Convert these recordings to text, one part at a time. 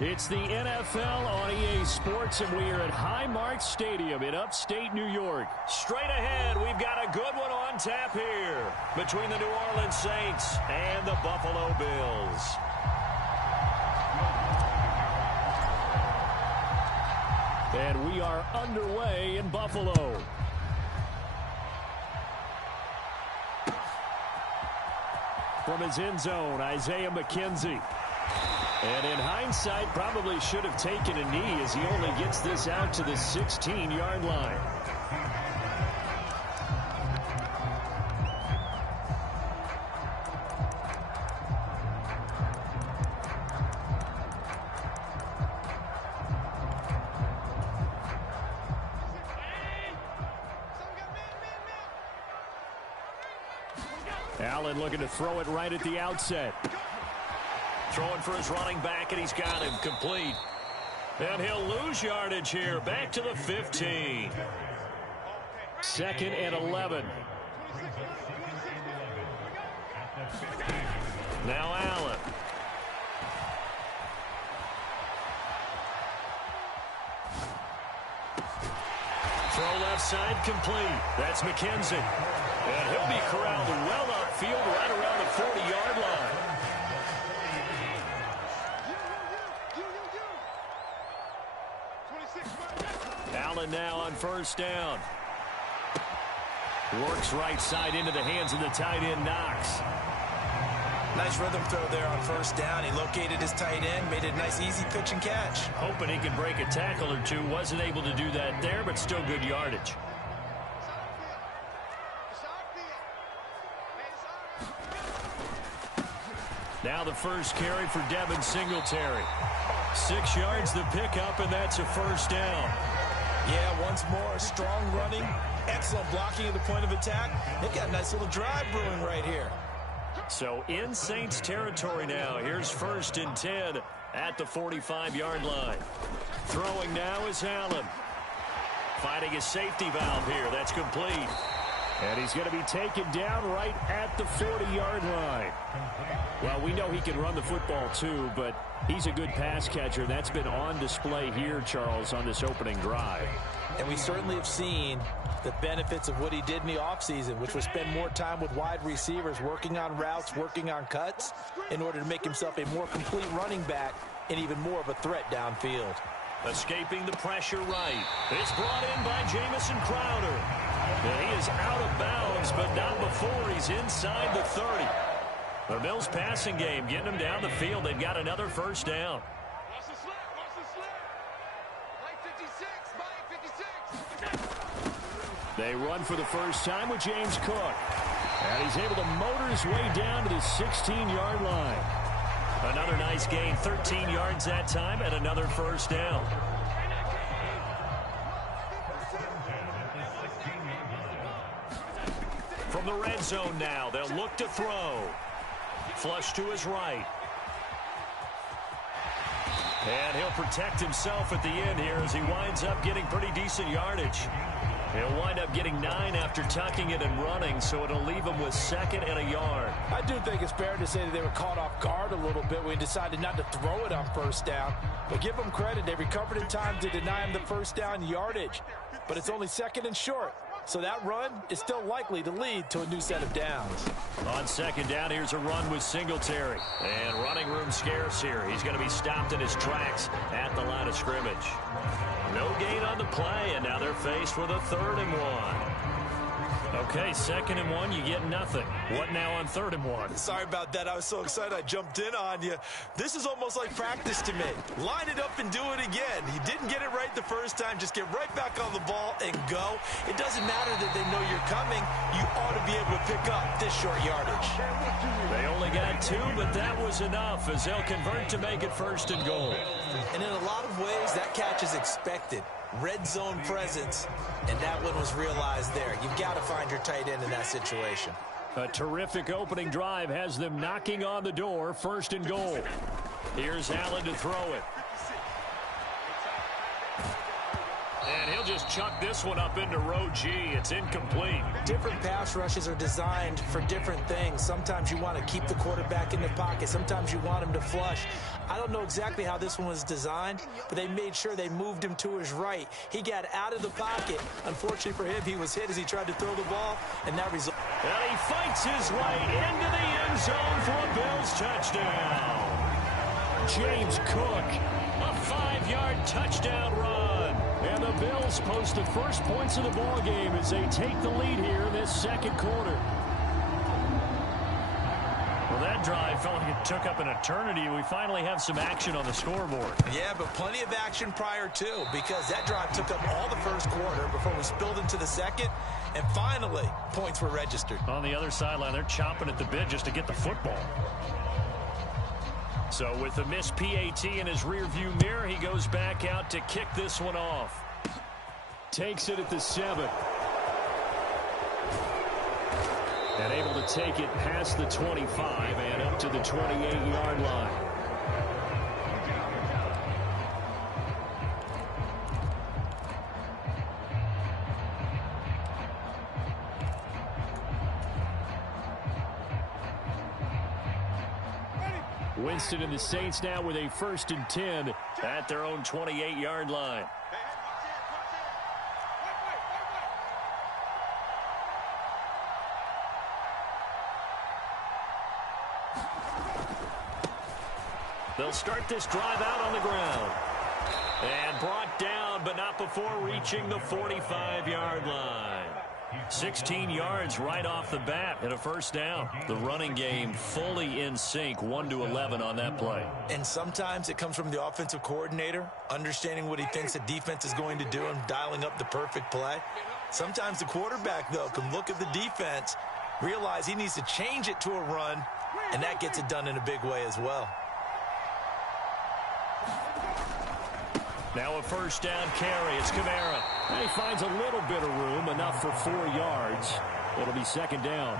It's the NFL on EA Sports, and we are at Highmark Stadium in upstate New York. Straight ahead, we've got a good one on tap here between the New Orleans Saints and the Buffalo Bills. And we are underway in Buffalo. From his end zone, Isaiah McKenzie. And in hindsight, probably should have taken a knee as he only gets this out to the 16-yard line. Allen looking to throw it right at the outset. Throwing for his running back, and he's got him complete. And he'll lose yardage here. Back to the 15. 2nd and 11. Now Allen. Throw left side complete. That's McKenzie. And he'll be corralled well upfield right around the 40-yard line. Allen now on first down. Works right side into the hands of the tight end, Knox. Nice rhythm throw there on first down. He located his tight end, made it a nice easy pitch and catch. Hoping he could break a tackle or two. Wasn't able to do that there, but still good yardage. Now the first carry for Devin Singletary. 6 yards the pickup, and that's a first down. Yeah, once more, strong running, excellent blocking at the point of attack. They've got a nice little drive brewing right here. So in Saints territory now. Here's 1st and 10 at the 45-yard line. Throwing now is Allen. Finding his safety valve here. That's complete. And he's going to be taken down right at the 40-yard line. Well, we know he can run the football too, but he's a good pass catcher. That's been on display here, Charles, on this opening drive. And we certainly have seen the benefits of what he did in the offseason, which was spend more time with wide receivers, working on routes, working on cuts, in order to make himself a more complete running back and even more of a threat downfield. Escaping the pressure right. It's brought in by Jamison Crowder. And he is out of bounds, but not before he's inside the 30. The Bills passing game getting them down the field. They've got another first down. They run for the first time with James Cook. And he's able to motor his way down to the 16-yard line. Another nice gain, 13 yards that time, and another first down. From the red zone now, they'll look to throw. Flush to his right. And he'll protect himself at the end here as he winds up getting pretty decent yardage. He'll wind up getting 9 after tucking it and running, so it'll leave him with 2nd and a yard. I do think it's fair to say that they were caught off guard a little bit when he decided not to throw it on first down. But give them credit. They recovered in time to deny him the first down yardage. But it's only 2nd and short. So that run is still likely to lead to a new set of downs. On 2nd down, here's a run with Singletary. And running room scarce here. He's going to be stopped in his tracks at the line of scrimmage. No gain on the play, and now they're faced with a 3rd and 1. Okay, 2nd and 1, you get nothing. What now on 3rd and 1? Sorry about that. I was so excited I jumped in on you. This is almost like practice to me. Line it up and do it again. You didn't get it right the first time. Just get right back on the ball and go. It doesn't matter that they know you're coming. You ought to be able to pick up this short yardage. They only got 2, but that was enough as they'll convert to make it 1st and goal. And in a lot of ways, that catch is expected. Red zone presence, and that one was realized there. You've got to find your tight end in that situation. A terrific opening drive has them knocking on the door. 1st and goal. Here's Allen to throw it. And he'll just chuck this one up into row G. It's incomplete. Different pass rushes are designed for different things. Sometimes you want to keep the quarterback in the pocket. Sometimes you want him to flush. I don't know exactly how this one was designed, but they made sure they moved him to his right. He got out of the pocket. Unfortunately for him, he was hit as he tried to throw the ball, and that result. And he fights his way into the end zone for a Bills touchdown. James Cook, a 5-yard touchdown run. And the Bills post the first points of the ball game as they take the lead here in this second quarter. Well, that drive felt like it took up an eternity. We finally have some action on the scoreboard. Yeah, but plenty of action prior to, because that drive took up all the first quarter before we spilled into the second, and finally, points were registered. On the other sideline, they're chomping at the bit just to get the football. So with the missed PAT in his rearview mirror, he goes back out to kick this one off. Takes it at the 7. And able to take it past the 25 and up to the 28-yard line. Winston and the Saints now with a 1st and 10 at their own 28-yard line. They'll start this drive out on the ground. And brought down, but not before reaching the 45-yard line. 16 yards right off the bat and a first down. The running game fully in sync, 1-11 on that play. And sometimes it comes from the offensive coordinator, understanding what he thinks the defense is going to do and dialing up the perfect play. Sometimes the quarterback, though, can look at the defense, realize he needs to change it to a run, and that gets it done in a big way as well. Now a first down carry. It's Kamara. And he finds a little bit of room, enough for 4 yards. It'll be second down.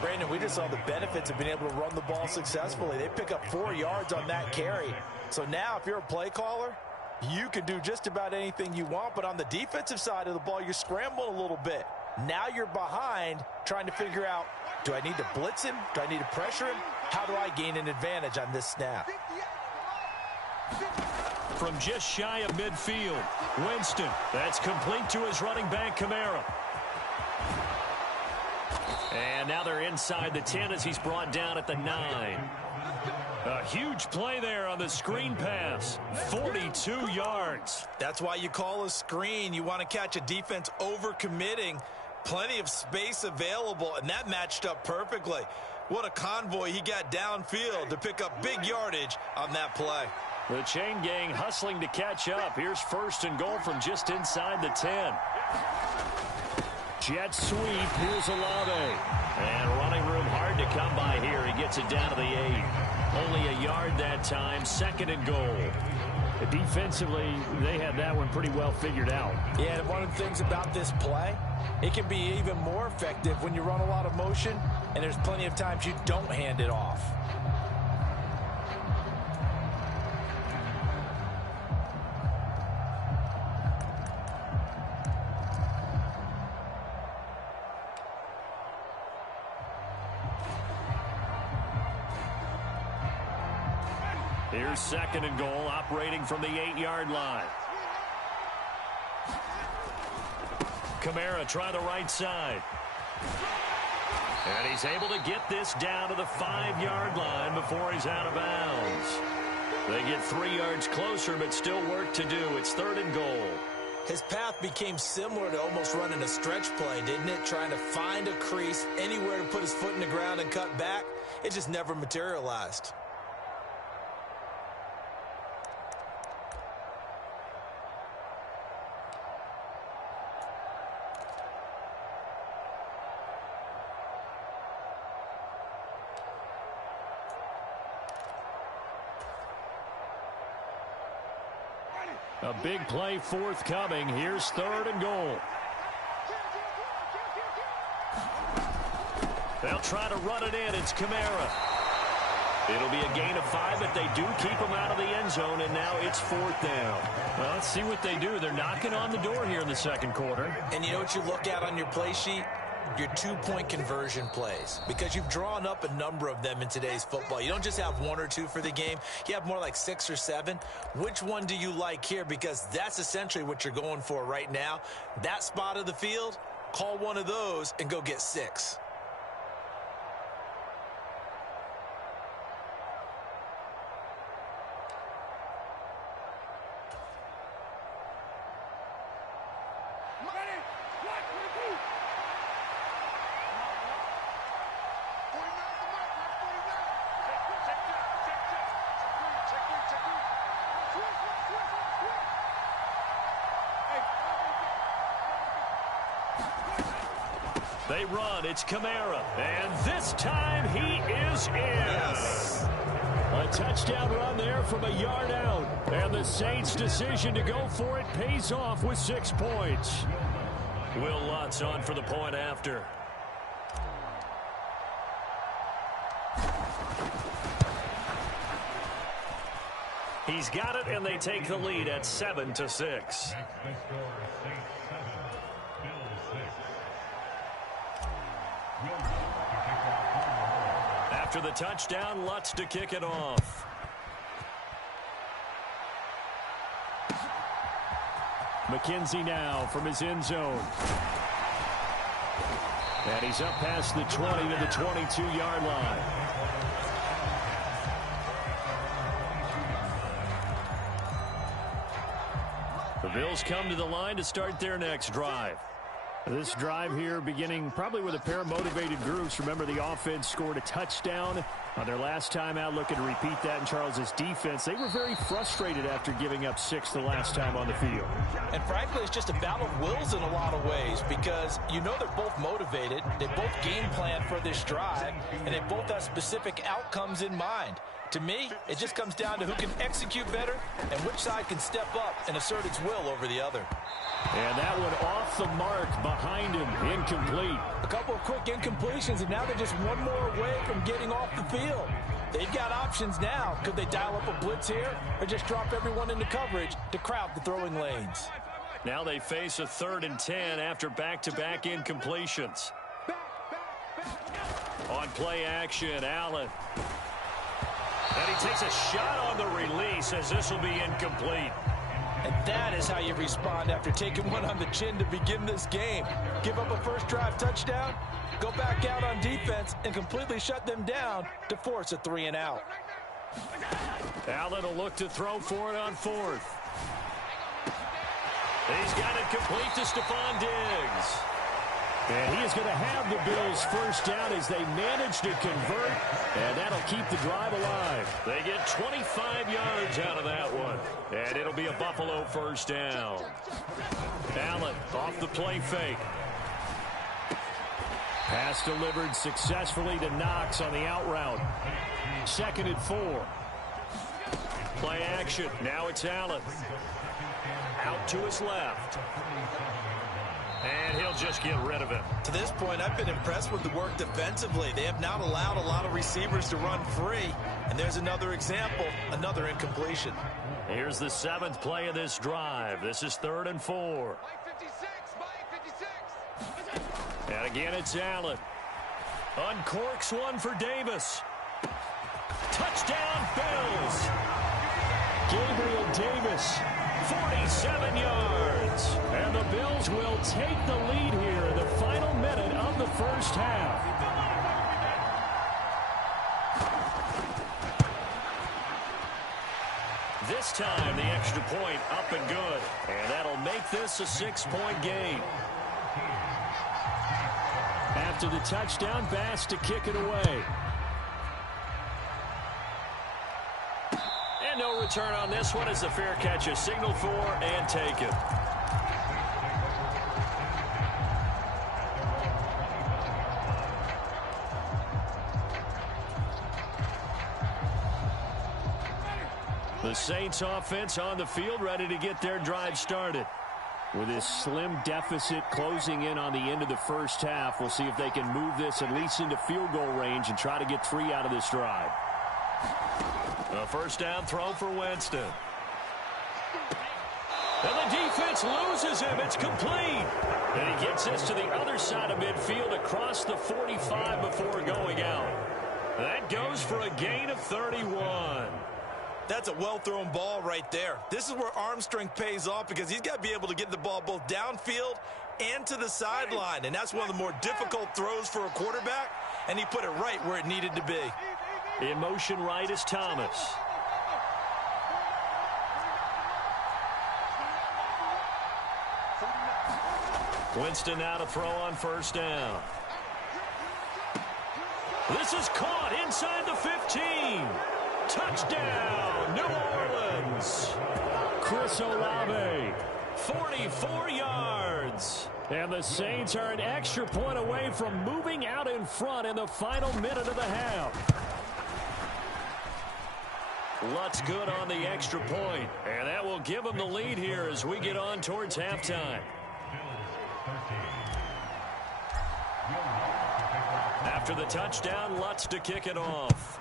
Brandon, we just saw the benefits of being able to run the ball successfully. They pick up 4 yards on that carry. So now if you're a play caller, you can do just about anything you want. But on the defensive side of the ball, you're scrambling a little bit. Now you're behind trying to figure out, do I need to blitz him? Do I need to pressure him? How do I gain an advantage on this snap? From just shy of midfield, Winston. That's complete to his running back, Kamara. And now they're inside the 10 as he's brought down at the 9. A huge play there on the screen pass. 42 yards. That's why you call a screen. You want to catch a defense overcommitting. Plenty of space available, and that matched up perfectly. What a convoy he got downfield to pick up big yardage on that play. The chain gang hustling to catch up. Here's 1st and goal from just inside the 10. Jet sweep. Here's Olave. And running room hard to come by here. He gets it down to the 8. Only a yard that time. 2nd and goal. Defensively, they had that one pretty well figured out. Yeah, and one of the things about this play, it can be even more effective when you run a lot of motion, and there's plenty of times you don't hand it off. Here's 2nd and goal, operating from the 8-yard line. Kamara try the right side. And he's able to get this down to the 5-yard line before he's out of bounds. They get 3 yards closer, but still work to do. It's 3rd and goal. His path became similar to almost running a stretch play, didn't it? Trying to find a crease, anywhere to put his foot in the ground and cut back. It just never materialized. A big play forthcoming. Here's 3rd and goal. They'll try to run it in. It's Kamara. It'll be a gain of 5, but they do keep them out of the end zone, and now it's 4th down. Well, let's see what they do. They're knocking on the door here in the second quarter. And you know what you look at on your play sheet? Your 2-point conversion plays, because you've drawn up a number of them in today's football. You don't just have 1 or 2 for the game. You have more like 6 or 7. Which one do you like here? Because that's essentially what you're going for right now. That spot of the field, call one of those and go get 6. They run. It's Kamara. And this time he is in. Yes. A touchdown run there from a yard out. And the Saints' decision to go for it pays off with 6 points. Will Lutz on for the point after. He's got it, and they take the lead at 7-6. After the touchdown, Lutz to kick it off. McKenzie now from his end zone. And he's up past the 20 to the 22-yard line. The Bills come to the line to start their next drive. This drive here beginning probably with a pair of motivated groups. Remember, the offense scored a touchdown on their last time out, looking to repeat that in Charles's defense. They were very frustrated after giving up 6 the last time on the field. And frankly, it's just a battle of wills in a lot of ways, because you know they're both motivated. They both game plan for this drive, and they both have specific outcomes in mind. To me, it just comes down to who can execute better and which side can step up and assert its will over the other. And that one off the mark behind him, incomplete. A couple of quick incompletions, and now they're just one more away from getting off the field. They've got options now. Could they dial up a blitz here or just drop everyone into coverage to crowd the throwing lanes? Now they face a 3rd and 10 after back-to-back incompletions. On play action, Allen. And he takes a shot on the release as this will be incomplete. And that is how you respond after taking one on the chin to begin this game. Give up a first drive touchdown, go back out on defense, and completely shut them down to force a 3-and-out. Allen will look to throw for it on 4th. He's got it complete to Stephon Diggs. And he is going to have the Bills first down as they manage to convert, and that'll keep the drive alive. They get 25 yards out of that one, and it'll be a Buffalo first down. Allen off the play fake. Pass delivered successfully to Knox on the out route. 2nd and 4. Play action. Now it's Allen. Out to his left. And he'll just get rid of it. To this point, I've been impressed with the work defensively. They have not allowed a lot of receivers to run free. And there's another example, another incompletion. Here's the 7th play of this drive. This is 3rd and 4. And again, it's Allen. Uncorks one for Davis. Touchdown, Bills. Gabriel Davis, 47 yards. And the Bills will take the lead here in the final minute of the first half. This time, the extra point up and good. And that'll make this a 6-point game. After the touchdown, Bass to kick it away. And no return on this one as the fair catch is signaled for and taken. The Saints offense on the field, ready to get their drive started. With this slim deficit closing in on the end of the first half, we'll see if they can move this at least into field goal range and try to get 3 out of this drive. A first down throw for Winston. And the defense loses him. It's complete. And he gets this to the other side of midfield across the 45 before going out. That goes for a gain of 31. That's a well-thrown ball right there. This is where arm strength pays off because he's got to be able to get the ball both downfield and to the sideline. And that's one of the more difficult throws for a quarterback. And he put it right where it needed to be. In motion right is Thomas. Winston now to throw on first down. This is caught inside the 15. Touchdown, New Orleans. Chris Olave, 44 yards. And the Saints are an extra point away from moving out in front in the final minute of the half. Lutz good on the extra point, and that will give them the lead here as we get on towards halftime. After the touchdown, Lutz to kick it off.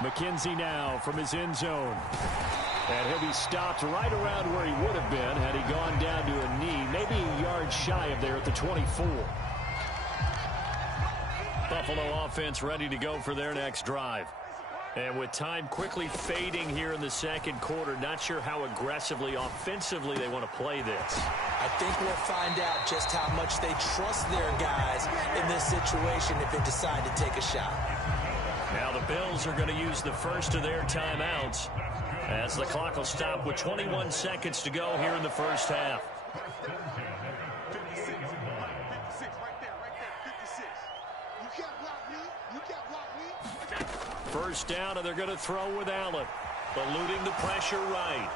McKenzie now from his end zone. And he'll be stopped right around where he would have been had he gone down to a knee, maybe a yard shy of there at the 24. Buffalo offense ready to go for their next drive. And with time quickly fading here in the second quarter, not sure how aggressively, offensively they want to play this. I think we'll find out just how much they trust their guys in this situation if they decide to take a shot. Now the Bills are going to use the first of their timeouts as the clock will stop with 21 seconds to go here in the first half. First down, and they're going to throw with Allen. Eluding the pressure right.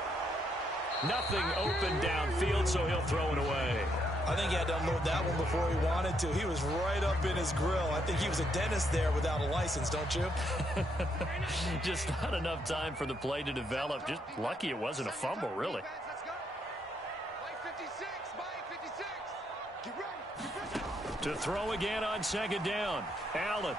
Nothing open downfield, so he'll throw it away. I think he had to unload that one before he wanted to. He was right up in his grill. I think he was a dentist there without a license, don't you? Just not enough time for the play to develop. Just lucky it wasn't a fumble, really. To throw again on second down. Allen.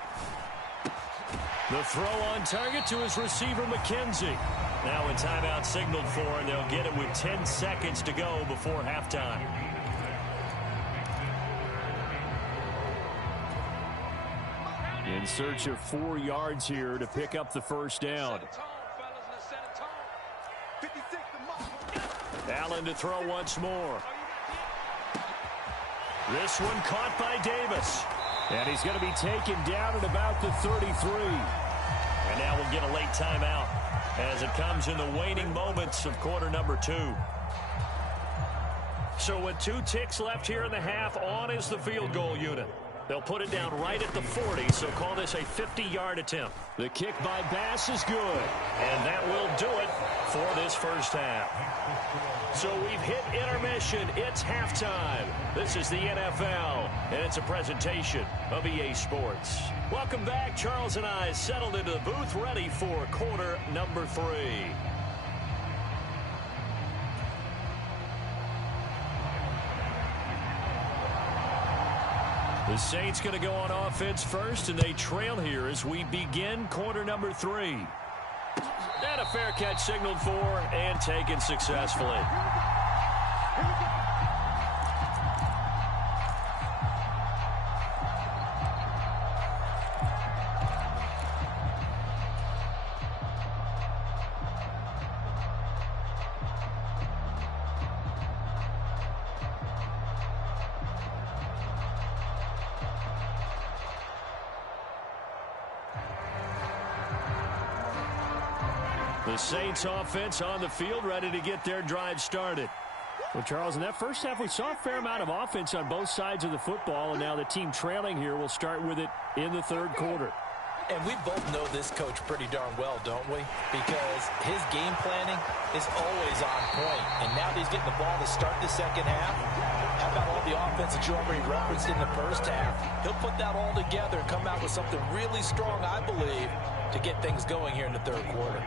The throw on target to his receiver, McKenzie. Now a timeout signaled for, and they'll get it with 10 seconds to go before halftime. In search of 4 yards here to pick up the first down. Allen to throw once more. This one caught by Davis. And he's going to be taken down at about the 33. And now we'll get a late timeout as it comes in the waning moments of quarter number 2. So with 2 ticks left here in the half, on is the field goal unit. They'll put it down right at the 40, so call this a 50-yard attempt. The kick by Bass is good, and that will do it for this first half. So we've hit intermission. It's halftime. This is the NFL, and it's a presentation of EA Sports. Welcome back. Charles and I settled into the booth, ready for quarter number 3. The Saints going to go on offense first, and they trail here as we begin quarter number 3. And a fair catch signaled for and taken successfully. The Saints offense on the field, ready to get their drive started. Well, Charles, in that first half, we saw a fair amount of offense on both sides of the football, and now the team trailing here will start with it in the third quarter. And we both know this coach pretty darn well, don't we? Because his game planning is always on point. And now that he's getting the ball to start the second half, how about all the offense that you already referenced in the first half? He'll put that all together and come out with something really strong, I believe, to get things going here in the third quarter.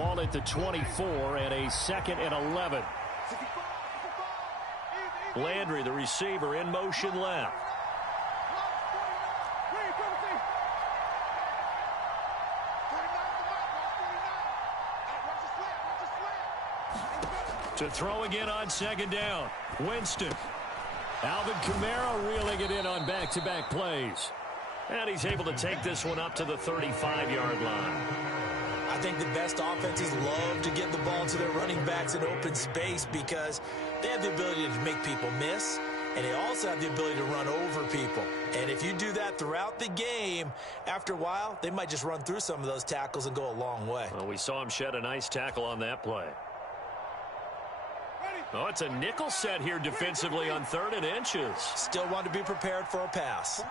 Ball at the 24 and a 2nd and 11. Landry, the receiver, in motion left. To throw again on 2nd down. Winston. Alvin Kamara reeling it in on back-to-back plays. And he's able to take this one up to the 35-yard line. I think the best offenses love to get the ball to their running backs in open space because they have the ability to make people miss, and they also have the ability to run over people. And if you do that throughout the game, after a while, they might just run through some of those tackles and go a long way. Well, we saw him shed a nice tackle on that play. Oh, it's a nickel set here defensively on 3rd and inches. Still want to be prepared for a pass.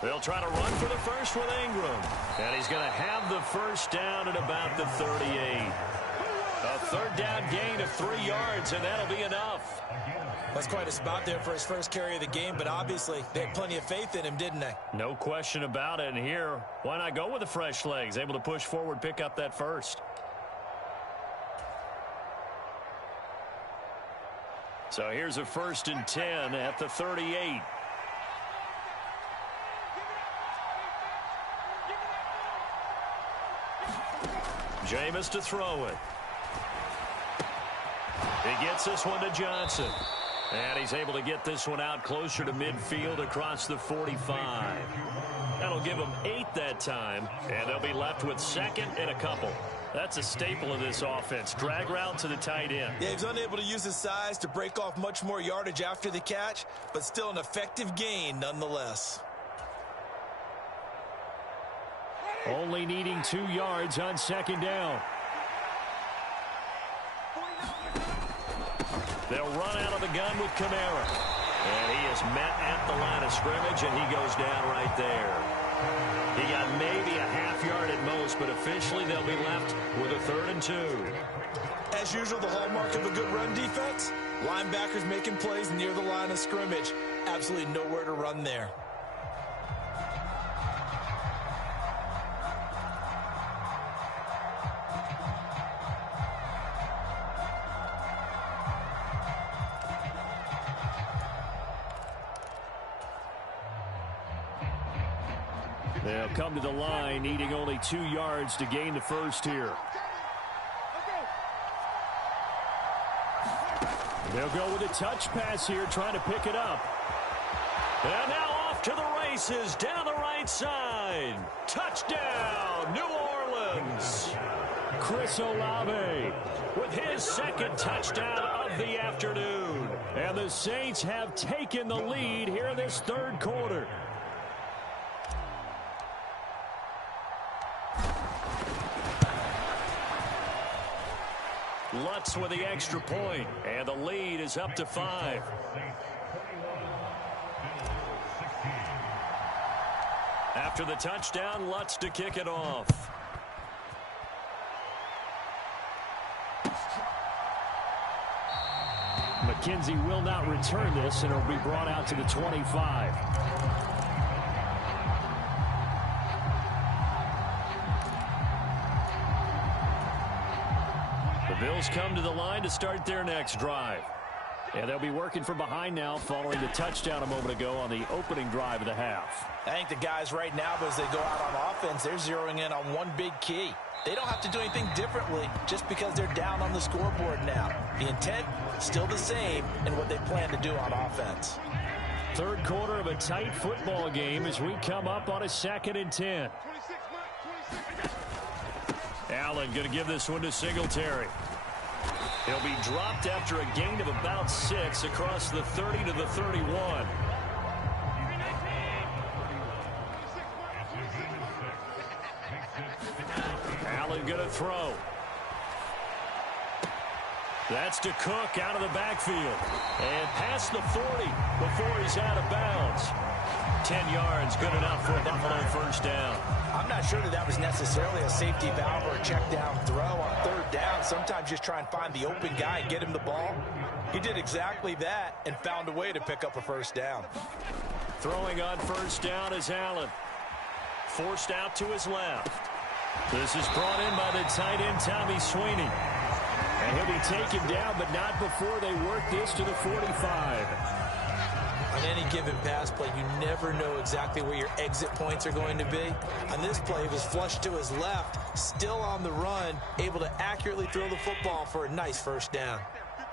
They'll try to run for the first with Ingram. And he's going to have the first down at about the 38. A 3rd down gain of 3 yards, and that'll be enough. That's quite a spot there for his first carry of the game, but obviously they had plenty of faith in him, didn't they? No question about it. And here, why not go with the fresh legs? Able to push forward, pick up that first. So here's a 1st and 10 at the 38. Jameis to throw it. He gets this one to Johnson. And he's able to get this one out closer to midfield across the 45. That'll give them 8 that time, and they'll be left with 2nd and a couple. That's a staple of this offense. Drag route to the tight end. Yeah, he's unable to use his size to break off much more yardage after the catch, but still an effective gain nonetheless. Only needing 2 yards on 2nd down. They'll run out of the gun with Kamara. And he is met at the line of scrimmage, and he goes down right there. He got maybe a half yard at most, but officially they'll be left with a 3rd and 2. As usual, the hallmark of a good run defense, linebackers making plays near the line of scrimmage. Absolutely nowhere to run there. They'll come to the line, needing only 2 yards to gain the first here. They'll go with a touch pass here, trying to pick it up. And now off to the races, down the right side. Touchdown, New Orleans. Chris Olave with his 2nd touchdown of the afternoon. And the Saints have taken the lead here in this 3rd quarter. Lutz with the extra point, and the lead is up to 5. After the touchdown, Lutz to kick it off. McKenzie will not return this, and it'll be brought out to the 25. Bills come to the line to start their next drive. And they'll be working from behind now following the touchdown a moment ago on the opening drive of the half. I think the guys right now, as they go out on offense, they're zeroing in on one big key. They don't have to do anything differently just because they're down on the scoreboard now. The intent, still the same in what they plan to do on offense. 3rd quarter of a tight football game as we come up on a 2nd and 10. Allen going to give this one to Singletary. He'll be dropped after a gain of about 6 across the 30 to the 31. Allen going to throw. That's to Cook out of the backfield. And past the 40 before he's out of bounds. 10 yards, good enough for a Buffalo first down. I'm not sure that was necessarily a safety valve or a check down throw on 3rd down. Sometimes just try and find the open guy and get him the ball. He did exactly that and found a way to pick up a first down. Throwing on first down is Allen. Forced out to his left. This is brought in by the tight end, Tommy Sweeney. And he'll be taken down, but not before they work this to the 45. On any given pass play, you never know exactly where your exit points are going to be. On this play, it was flushed to his left, still on the run, able to accurately throw the football for a nice first down.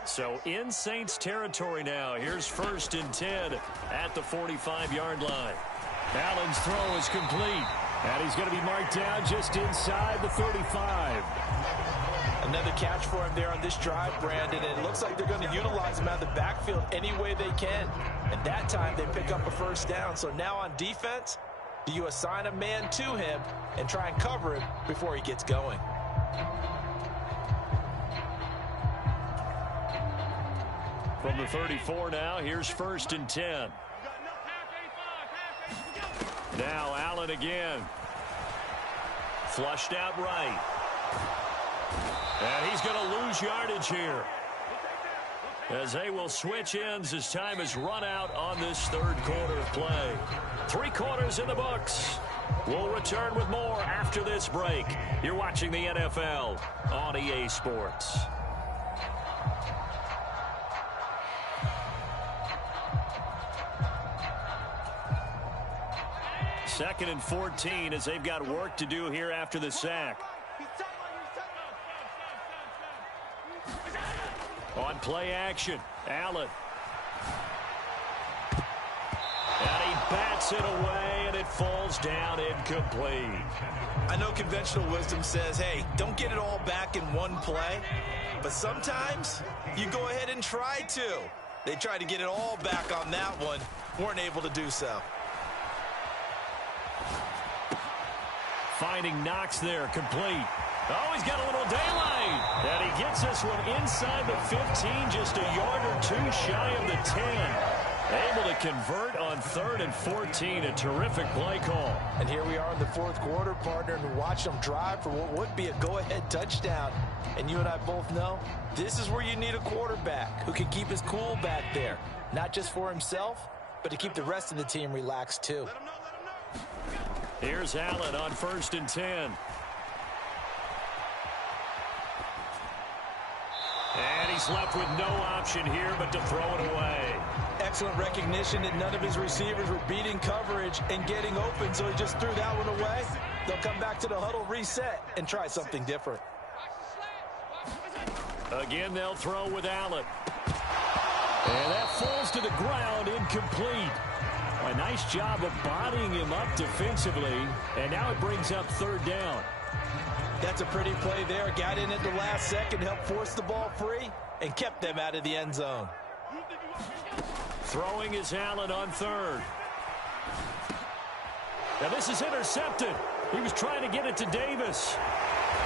So in Saints territory now. Here's 1st and 10 at the 45-yard line. Allen's throw is complete. And he's going to be marked down just inside the 35. Another catch for him there on this drive, Brandon, and it looks like they're going to utilize him out of the backfield any way they can. And that time they pick up a first down. So now on defense, do you assign a man to him and try and cover him before he gets going? From the 34 now, here's 1st and 10. Now Allen again. Flushed out right. And he's going to lose yardage here, as they will switch ends as time is run out on this third quarter of play. 3 quarters in the books. We'll return with more after this break. You're watching the NFL on EA Sports. Second and 14 as they've got work to do here after the sack. On play action, Allen. And he bats it away, and it falls down incomplete. I know conventional wisdom says, hey, don't get it all back in one play. But sometimes you go ahead and try to. They tried to get it all back on that one. Weren't able to do so. Finding Knox there, complete. Oh, he's got a little daylight. And he gets this one inside the 15, just a yard or two shy of the 10. Able to convert on 3rd and 14. A terrific play call. And here we are in the fourth quarter, partner, and watch them drive for what would be a go-ahead touchdown. And you and I both know this is where you need a quarterback who can keep his cool back there. Not just for himself, but to keep the rest of the team relaxed too. Here's Allen on 1st and 10. And he's left with no option here but to throw it away. Excellent recognition that none of his receivers were beating coverage and getting open, so he just threw that one away. They'll come back to the huddle, reset, and try something different. Again, they'll throw with Allen. And that falls to the ground, incomplete. A nice job of bodying him up defensively, and now it brings up 3rd down. That's a pretty play there. Got in at the last second, helped force the ball free, and kept them out of the end zone. Throwing is Allen on 3rd. Now this is intercepted. He was trying to get it to Davis.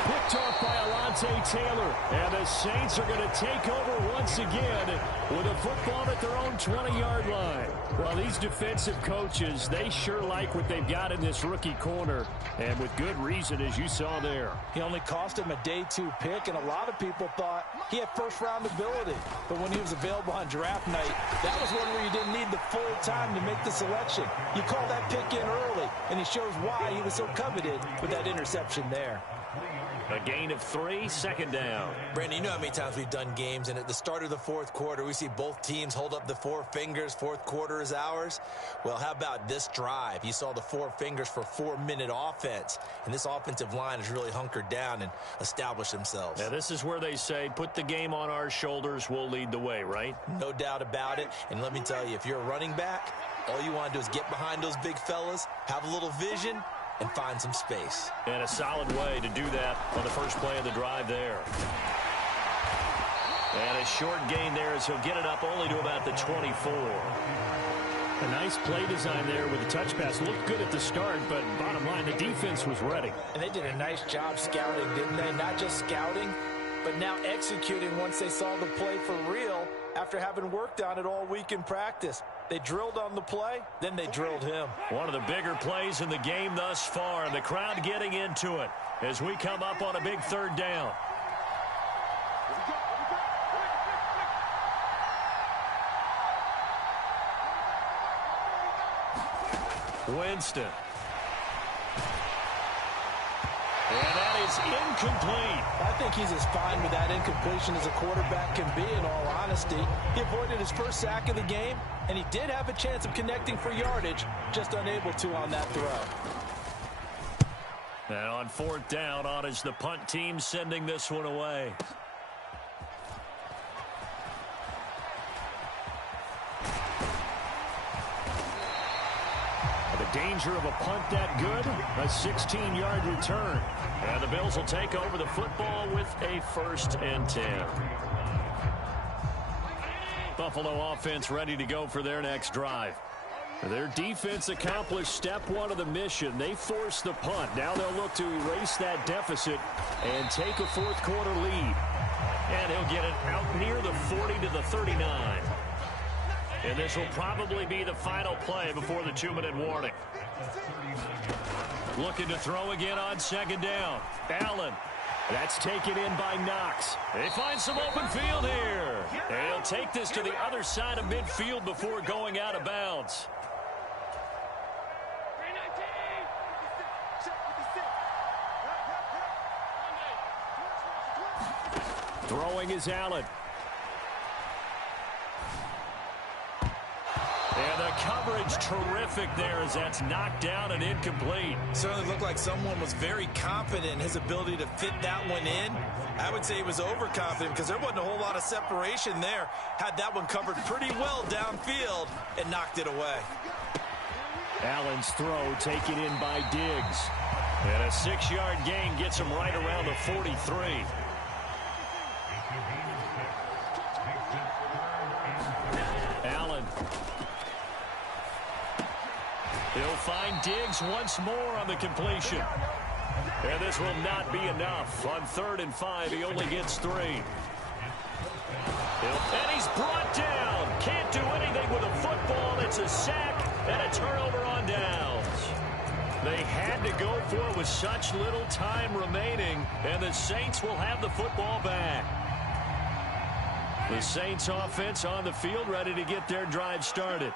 Picked off by Alontae Taylor. And the Saints are going to take over once again with a football at their own 20-yard line. Well, these defensive coaches, they sure like what they've got in this rookie corner. And with good reason, as you saw there. He only cost him a day 2 pick, and a lot of people thought he had first-round ability. But when he was available on draft night, that was one where you didn't need the full time to make the selection. You call that pick in early, and he shows why he was so coveted with that interception there. A gain of 3, 2nd down. Brandon, you know how many times we've done games, and at the start of the fourth quarter, we see both teams hold up the 4 fingers. Fourth quarter is ours. Well, how about this drive? You saw the 4 fingers for 4-minute offense, and this offensive line has really hunkered down and established themselves. Now, this is where they say, put the game on our shoulders, we'll lead the way, right? No doubt about it, and let me tell you, if you're a running back, all you want to do is get behind those big fellas, have a little vision, and find some space. And a solid way to do that on the first play of the drive there. And a short gain there as he'll get it up only to about the 24. A nice play design there with the touch pass. Looked good at the start, but bottom line, the defense was ready. And they did a nice job scouting, didn't they? Not just scouting, but now executing once they saw the play for real after having worked on it all week in practice. They drilled on the play, then they drilled him. One of the bigger plays in the game thus far, and the crowd getting into it as we come up on a big 3rd down. Winston. And that is incomplete. I think he's as fine with that incompletion as a quarterback can be, in all honesty. He avoided his first sack of the game, and he did have a chance of connecting for yardage, just unable to on that throw. And on fourth down, on is the punt team sending this one away. Danger of a punt that good, a 16-yard return. And the Bills will take over the football with a 1st and 10. Buffalo offense ready to go for their next drive. Their defense accomplished step 1 of the mission. They forced the punt. Now they'll look to erase that deficit and take a fourth-quarter lead. And he'll get it out near the 40 to the 39. And this will probably be the final play before the 2-minute warning. Looking to throw again on 2nd down. Allen. That's taken in by Knox. They find some open field here. And he'll take this to the other side of midfield before going out of bounds. Throwing is Allen. And the coverage terrific there as that's knocked down and incomplete. Certainly looked like someone was very confident in his ability to fit that one in. I would say he was overconfident because there wasn't a whole lot of separation there. Had that one covered pretty well downfield and knocked it away. Allen's throw taken in by Diggs. And a 6-yard gain gets him right around the 43. Allen. He'll find Diggs once more on the completion. And this will not be enough. On 3rd and 5, he only gets 3. And he's brought down. Can't do anything with a football. It's a sack and a turnover on downs. They had to go for it with such little time remaining, and the Saints will have the football back. The Saints offense on the field ready to get their drive started.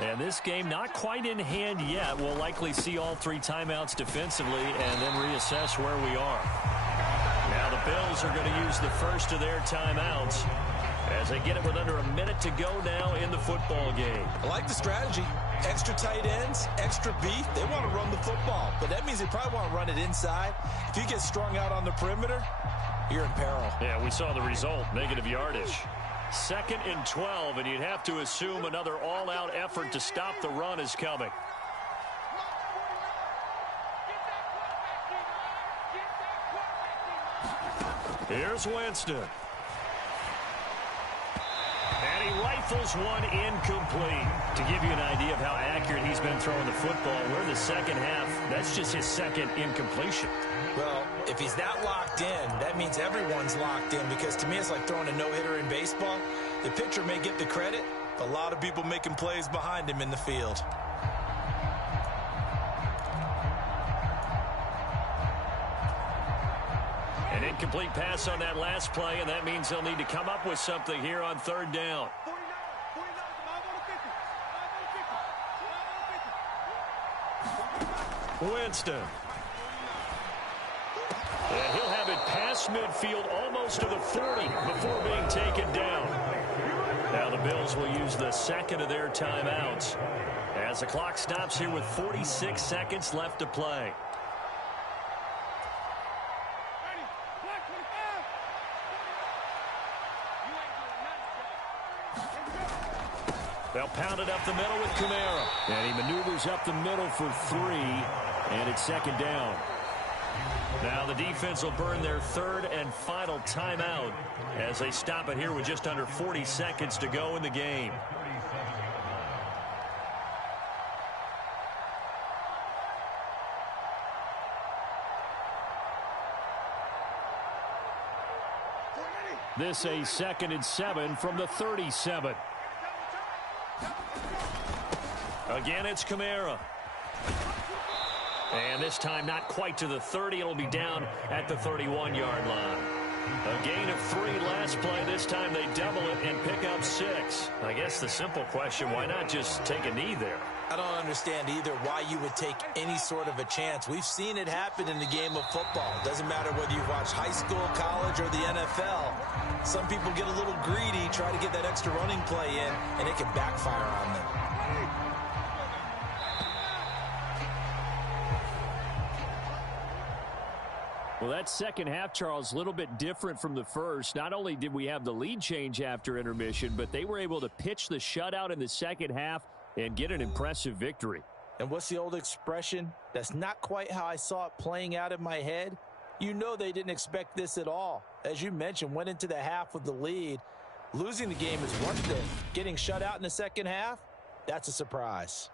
And this game not quite in hand yet. We'll likely see all 3 timeouts defensively and then reassess where we are. Now the Bills are going to use the first of their timeouts as they get it with under a minute to go now in the football game. I like the strategy. Extra tight ends, extra beef. They want to run the football, but that means they probably want to run it inside. If you get strung out on the perimeter, you're in peril. Yeah, we saw the result, negative yardage. 2nd and 12, and you'd have to assume another all-out effort to stop the run is coming. Here's Winston. And he rifles one incomplete. To give you an idea of how accurate he's been throwing the football, we're the second half. That's just his 2nd incompletion. Well, if he's that locked in, that means everyone's locked in, because to me it's like throwing a no-hitter in baseball. The pitcher may get the credit, but a lot of people making plays behind him in the field. An incomplete pass on that last play, and that means they'll need to come up with something here on 3rd down. Winston. And he'll have it past midfield almost to the 40 before being taken down. Now the Bills will use the 2nd of their timeouts as the clock stops here with 46 seconds left to play. They'll pound it up the middle with Kamara. And he maneuvers up the middle for 3, and it's 2nd down. Now the defense will burn their 3rd and final timeout as they stop it here with just under 40 seconds to go in the game. This a 2nd and 7 from the 37. Again, it's Kamara. And this time not quite to the 30. It'll be down at the 31-yard line. A gain of 3 last play. This time they double it and pick up 6. I guess the simple question, why not just take a knee there? I don't understand either why you would take any sort of a chance. We've seen it happen in the game of football. Doesn't matter whether you watch high school, college, or the NFL. Some people get a little greedy, try to get that extra running play in, and it can backfire on them. Well, that second half, Charles, a little bit different from the first. Not only did we have the lead change after intermission, but they were able to pitch the shutout in the second half and get an impressive victory. And what's the old expression? That's not quite how I saw it playing out in my head. You know they didn't expect this at all. As you mentioned, went into the half with the lead. Losing the game is one thing. Getting shut out in the second half, that's a surprise.